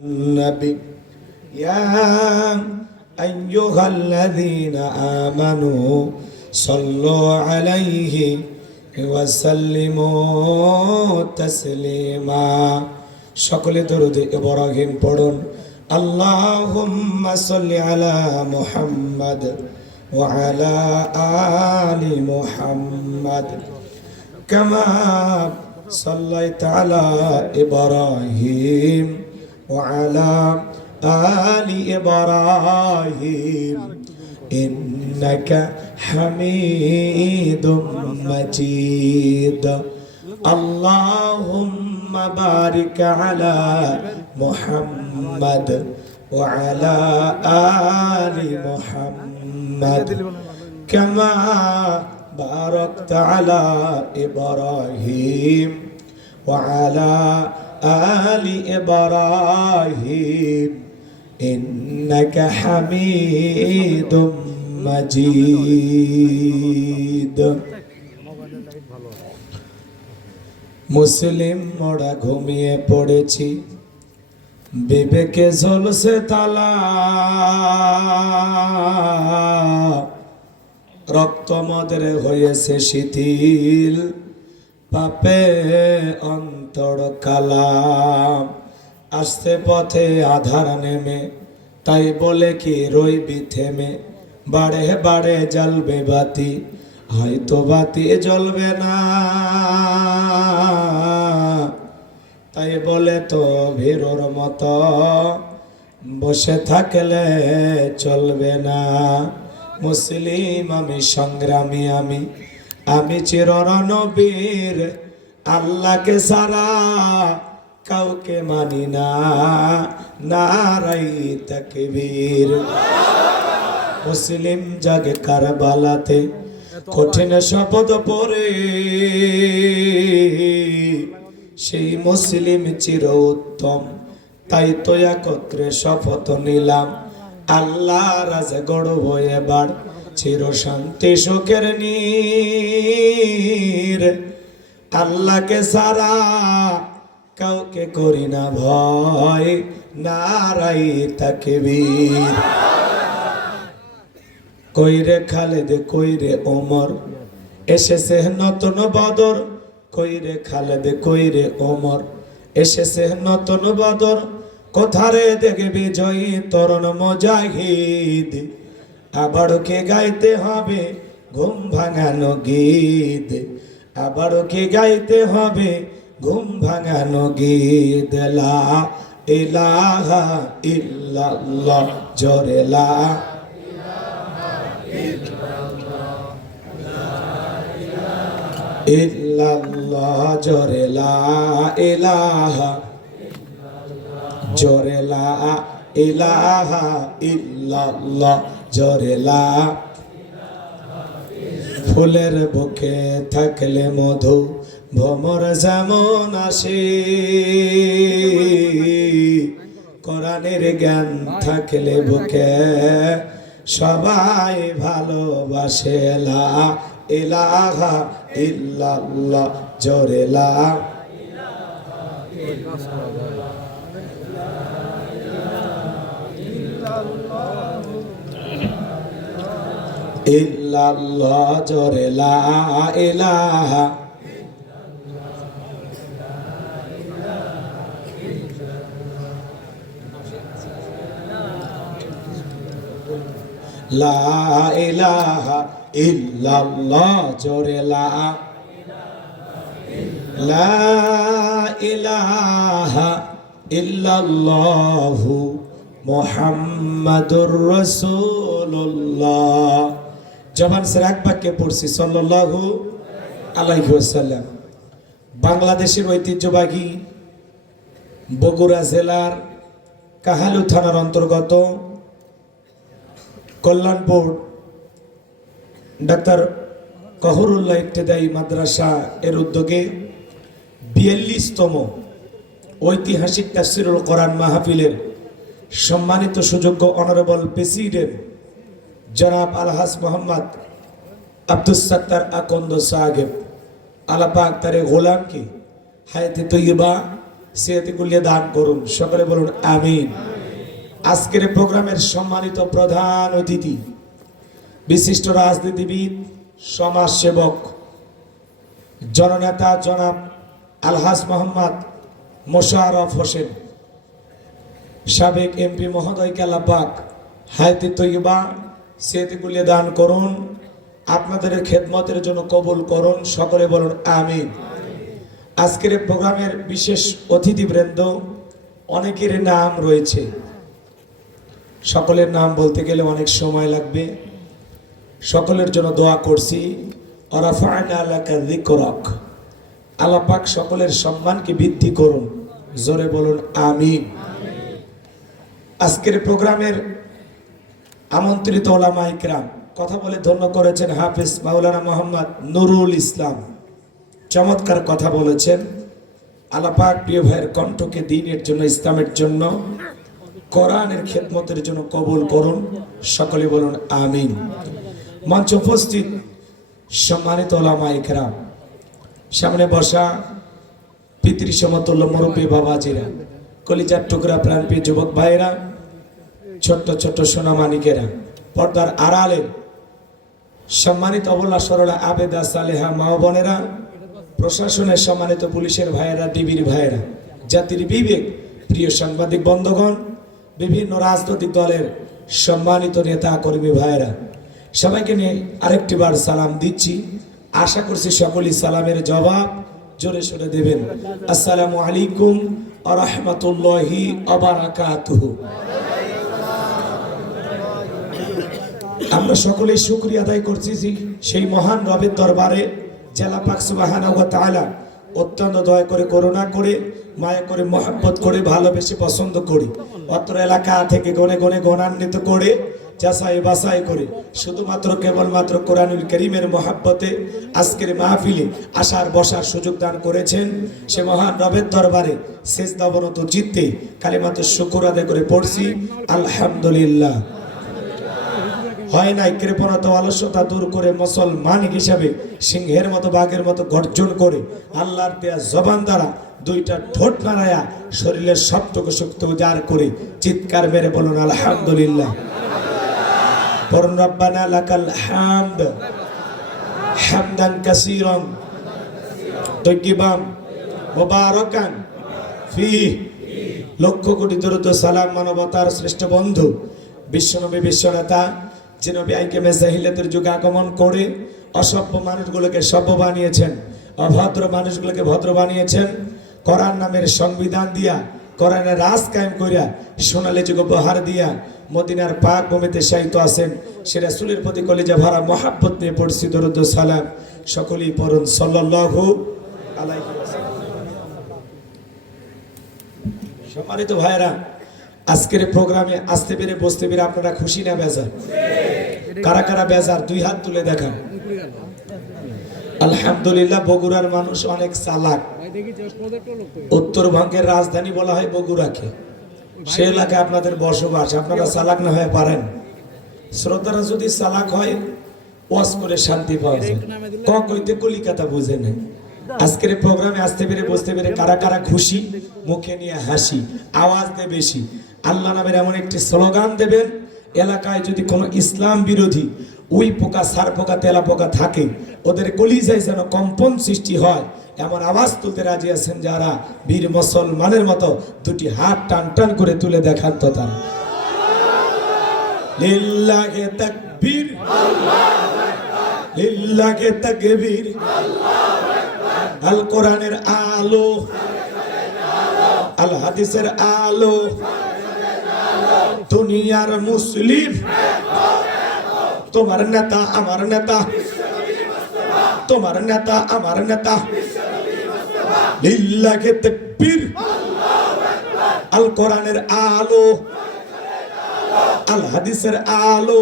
النبي يا أيها الذين آمنوا صلوا عليه وسلموا تسليما সকলে দরুদ ইব্রাহিম পড়ুন আল্লাহুম্মা সাল্লি আলা মুহাম্মাদ ওয়া আলা আলি মুহাম্মাদ কামা সাল্লাইতা আলা ইব্রাহিম وعلى آل إبراهيم إنك حميد مجيد اللهم بارك على محمد وعلى آل محمد كما باركت على إبراهيم وعلى آل إبراهيم إنك حميد مجيد মুসলিম মোরা ঘুমিয়ে পড়েছি বিবেকে ঝলসে তালা রক্ত মদরে হয়েছে শিথিল পাপে অন্তর কালা আসতে পথে আধার নেমে তাই বলে কি রইবি থেমে বাড়ে বাড়ে জ্বলবে বাতি হয়তো বাতি জ্বলবে না তাই বলে তো ভীরুর মতো বসে থাকলে চলবে না মুসলিম আমি সংগ্রামী আমি চিররণবীর আল্লাহকে সারা কাউকে মানি না নারাই তাকবীর মুসলিম জাগে কারবালাতে কঠিন শপথ পড়ে সেই মুসলিম চির উত্তম তাই তো একত্রে শপথ নিলাম আল্লাহ রাজা গড়ব এবার চির শান্তি সুখের নীর আল্লাহকে সারা কাউকে করি না ভয় নারাই তাকবীর কইরে খালেদ কইরে ওমর এসেছে নতুন বদর কইরে খালেদ কইরে ওমর এসেছে নতুন বদর কোথারে দেখে বিজয়ী তরুণ মুজাহিদ আবারও কে গাইতে হবে ঘুম ভাঙানো গীত আবারও কে গাইতে হবে ঘুম ভাঙানো গীত লা ইলাহা ইল্লাল্লাহ জোরে লা ইল্লাল্লাহ জোরে লা ইলাহা জোরে লা ইলাহা ইল্লাল্লাহ জোরে লা ফুলের বুকে থাকলে মধু ভ্রমর যেমন আসে কোরআনের জ্ঞান থাকলে বুকে সবাই ভালোবাসে লা ইলাহা ইল্লাল্লাহ জোরে লা ইল্লাল্লাহ জোরে লা ইলাহা লা ইলাহা ইল্লাল্লাহ জোরে লা ইলাহা ইল্লাল্লাহু মুহাম্মাদুর রাসূলুল্লাহ জবান সে এক বাক্যে পড়ছি সাল্লাল্লাহু আলাইহি ওয়াসাল্লাম বাংলাদেশের ঐতিহ্যবাহী বগুড়া জেলার কাহালু থানার অন্তর্গত কল্যাণপুর ডাক্তার কহরুল্লাহ ইবতেদায়ী মাদ্রাসা এর উদ্যোগে ৪২তম ঐতিহাসিক তাফসীরুল কোরআন মাহফিলের সম্মানিত সুযোগ্য অনারেবল প্রেসিডেন্ট জনাব আলহাজ মোহাম্মদ আব্দুস সাত্তার আকন্দ সাহেব আল্লাহ পাক তারে গোলাম কি হায়াতে তৈয়বা সেহতগুলিয়ে দান করুন, সকলে বলুন আমিন। আজকের প্রোগ্রামের সম্মানিত প্রধান অতিথি, বিশিষ্ট রাজনীতিবিদ, সমাজসেবক, জননেতা জনাব আলহাজ মোহাম্মদ মোশাররফ হোসেন, সাবেক এমপি মহোদয়কে আল্লাহ পাক হায়াতে তৈয়বা সেহতগুলিয়ে দান করুন, আপনাদের খেদমতের জন্য কবুল করুন, সকলে বলুন আমিন। আজকের প্রোগ্রামের বিশেষ অতিথিবৃন্দ, অনেকের নাম রয়েছে, সকলের নাম বলতে গেলে অনেক সময় লাগবে। সকলের জন্য দোয়া করছি, ওয়ারাফা'না লাকা যিকরাক, আল্লাহ পাক সকলের সম্মানকে বৃদ্ধি করুন, জোরে বলুন আমিন। আজকের প্রোগ্রামের আমন্ত্রিত ওলামায়ে কিরাম কথা বলে ধন্য করেছেন হাফেজ মাওলানা মোহাম্মদ নুরুল ইসলাম, চমৎকার কথা বলেছেন। আল্লাহ পাক প্রিয় ভাইয়ের কণ্ঠকে দ্বীনের জন্য, ইসলামের জন্য, কোরআনের খেদমতের জন্য কবুল করুন, সকলে বলুন আমিন। মঞ্চ উপস্থিত সম্মানিত ওলামায়ে কিরাম, সামনে বসা পিতৃ সমতুল্য মুরব্বী বাবাজিরা, কলিজার টুকরা প্রাণপ্রিয় যুবক ভাইয়েরা, ছোট্ট ছোট্ট সোনামানিকেরা, পর্দার আড়ালের সম্মানিত অবলা সরলা আবেদা সালেহা মা বোনেরা, প্রশাসনের সম্মানিত পুলিশের ভাইয়েরা, ডিবির ভাইয়েরা, জাতির বিবেক প্রিয় সাংবাদিক বন্ধুগণ, বিভিন্ন রাজনৈতিক দলের সম্মানিত নেতা কর্মী ভাইয়েরা, সবাইকে নিয়ে আরেকটি বার সালাম দিচ্ছি। আশা করছি সকলেই সালামের জবাব জোরে সোরে দেবেন। আসসালামু আলাইকুম ওয়া রাহমাতুল্লাহি ওয়া বারাকাতুহু। আমরা সকলেই শুকরিয়া আদায় করছি সেই মহান রবের দরবারে, আল্লাহ পাক সুবহানাহু ওয়া তাআলা অত্যন্ত দয়া করে, করুণা করে, মায়া করে, মহব্বত করে, ভালোবেসে, পছন্দ করে, অত্র এলাকা থেকে গনে গনে গণান্বিত করে, যাচাই বাছাই করে, শুধুমাত্র কেবলমাত্র কোরআনুল কারীমের মহব্বতে আজকের মাহফিলে আসার বসার সুযোগ দান করেছেন। সে মহান রবের দরবারে সেজদাবনত চিত্তে কালিমাতে শুকর আদায় করে পড়ছি আলহামদুলিল্লাহ। হয় নাই কৃপণতা, অলসতা দূর করে মুসলমান হিসাবে সিংহের মতো, বাঘের মতো গর্জন করে আল্লাহর দেয়া জবান দ্বারা দুইটা ঠোঁট নাড়ায়া শরীরের সবটুকু শক্তি উজাড় করে চিৎকার মেরে বলুন আলহামদুলিল্লাহ। পড়ুন রব্বানা লাকাল হামদ হামদান কাসীরান তাইয়িবান মুবারাকান ফিহি। লক্ষ কোটি দরুদ সালাম মানবতার শ্রেষ্ঠ বন্ধু বিশ্বনবী, বিশ্বনেতা, যে নবী আইকেমে জাহিলিয়াতের যুগে আগমন করে অসভ্য মানুষগুলোকে সভ্য বানিয়েছেন, অভদ্র মানুষগুলোকে ভদ্র বানিয়েছেন, কোরআন নামের সংবিধান দিয়া, কোরআনের রাজ কায়েম করিয়া, সোনালী যুগ উপহার দিয়া মদিনার পাক ভূমিতে শায়িত আছেন। সে রাসূলের প্রতি কলিজা ভরা মহাব্বত নিয়ে পড়ছি দরুদ সালাম, সকলেই পড়ুন সাল্লাল্লাহু আলাইহি ওয়াসাল্লাম। সম্মানিত ভাইরা, আজকের প্রোগ্রামে আসতে পেরে, বসতে পেরে আপনারা খুশি না বেজার? কারা কারা বেজার দুই হাত তুলে দেখান। আলহামদুলিল্লাহ। বগুড়ার মানুষ অনেক চালাক। উত্তরবঙ্গের রাজধানী বলা হয় বগুড়াকে। সে এলাকায় আপনাদের বসবাস, আপনারা চালাক না হয়ে পারেন। শ্রোতারা যদি চালাক হয়, ওয়াজ করে শান্তি পাওয়া যায়। কইতে কলিকাতা বুঝে নেই। আজকের প্রোগ্রামে আসতে পেরে, বসতে পেরে কারা কারা খুশি, মুখে নিয়ে হাসি, আওয়াজ দেয় বেশি। আল্লাহ নামের এমন একটি স্লোগান দেবেন, এলাকায় যদি কোনো ইসলাম বিরোধী উই পোকা, সার পোকা, তেলা পোকা থাকে, ওদের কলিজায় যেন কম্পন সৃষ্টি হয়, এমন আওয়াজ তুলতে রাজি আছেন যারা? বীর মুসলমানের মতো দুটি হাত টান টান করে তুলে দেখান তো তারা। লিল্লাহি তাকবীর, আল্লাহু আকবার, লিল্লাহি তাকবীর, আল্লাহু আকবার। আল কোরআনের আলো, আল হাদিসের আলো, দুনিয়ার মুসলিম, তোমার নেতা আমার নেতা, তোমার নেতা আমার নেতা। লিল্লাহি তাকবীর, আল কোরআনের আলো, আল হাদিসের আলো,